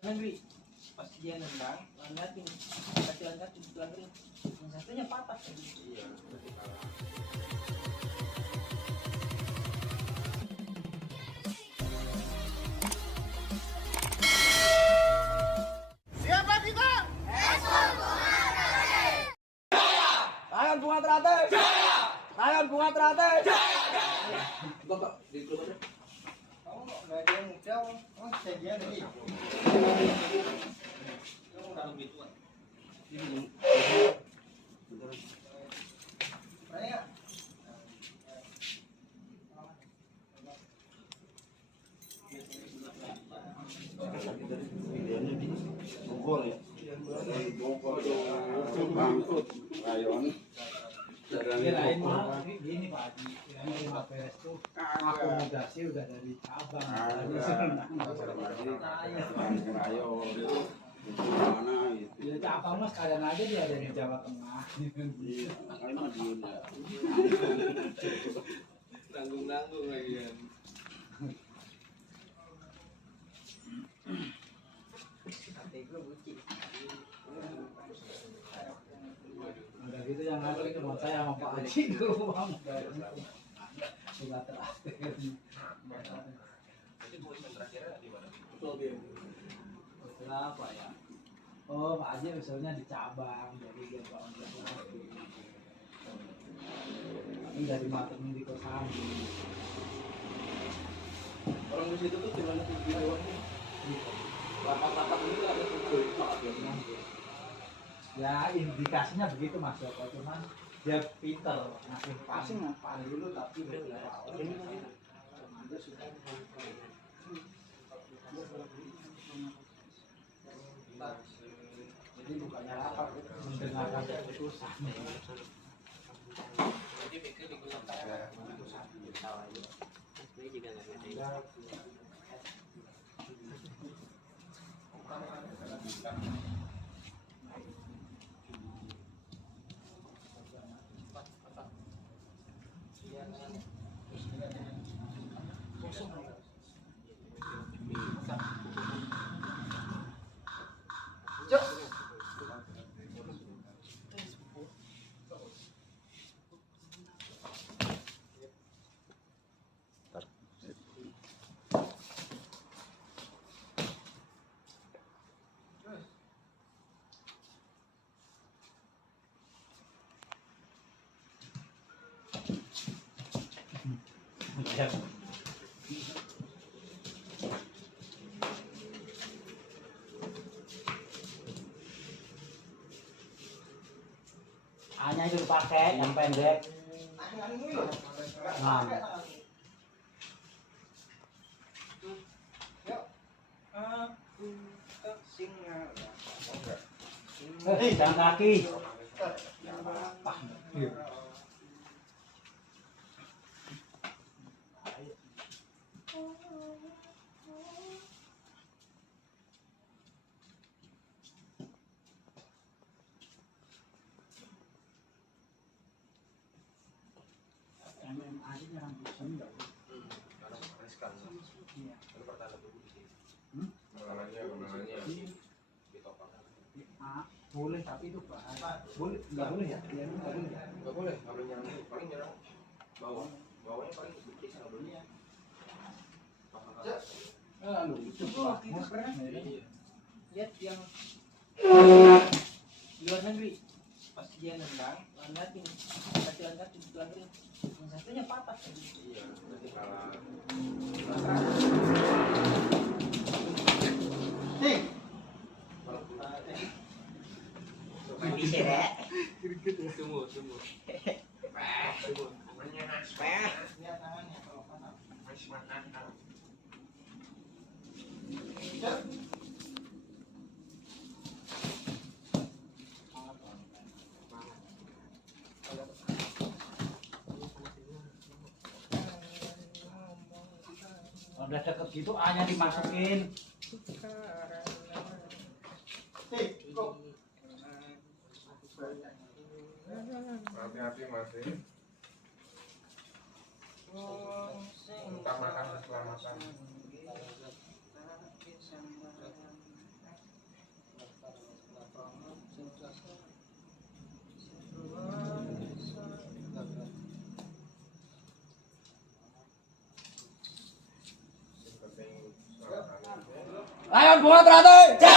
Nanti pas dia nendang, langatin, kasih langatin, yang satunya patah. Iya, berarti kalah. Siapa kita? Ayo bunga teratai. Jaya. Ayo bunga teratai. Jaya. Bapak di keluar. Kamu nggak ada yang muda, kamu janjian nih. Kamu udah lebih tua. Saya. Videonya di Bogor ya. Dari Bogor ke Bangkut, Rayon. Kirain mah gini Pak Haji, kirain Lima Peres tuh akomodasi udah dari cabang, dari Serang. Rayon itu mana gitu. Ya cabang mas sekalian aja dia ada di Jawa Tengah. Iya, makanya Madiun ya. Nanggung lagi kan. Udah gitu yang ngantri cuma saya sama Pak Haji dulu bang. Sudah terakhir. Jadi poin terakhirnya di mana? Berapa ya? Oh Pak Haji usulnya di cabang, jadi dia Pak ojek lagi. Tapi dari matengin di Kosambi. Orang di situ tuh gimana tuh di lewatnya? Lapak-lapak ini ada tuh Ya indikasinya begitu Mas Joko, cuman dia pinter ngasih pan dulu tapi beberapa orang dia sudah jadi bukannya rapat mendengarkan keputusan. Jadi pikir di kuliah saya keputusan salah aja. Ini juga nggak ada. Hanya itu dipakai yang pendek. Nah. Jangan kaki. Boleh tapi itu boleh nggak boleh ya? Nggak boleh nyerang paling nyerang bawahnya paling sedikit nggak boleh. Itu Lihat yang luar negeri pas dia nendang langatin, kasih langatin, yang satunya patah. Iya, berarti kalah. Mandi seret. Tunggu. Namanya naspeh. Lihat tangannya kalau patah. Masih makan. udah deket gitu A-nya dimasukin. Hati-hati masih. Utamakan keselamatan. Lawan bunga teratai.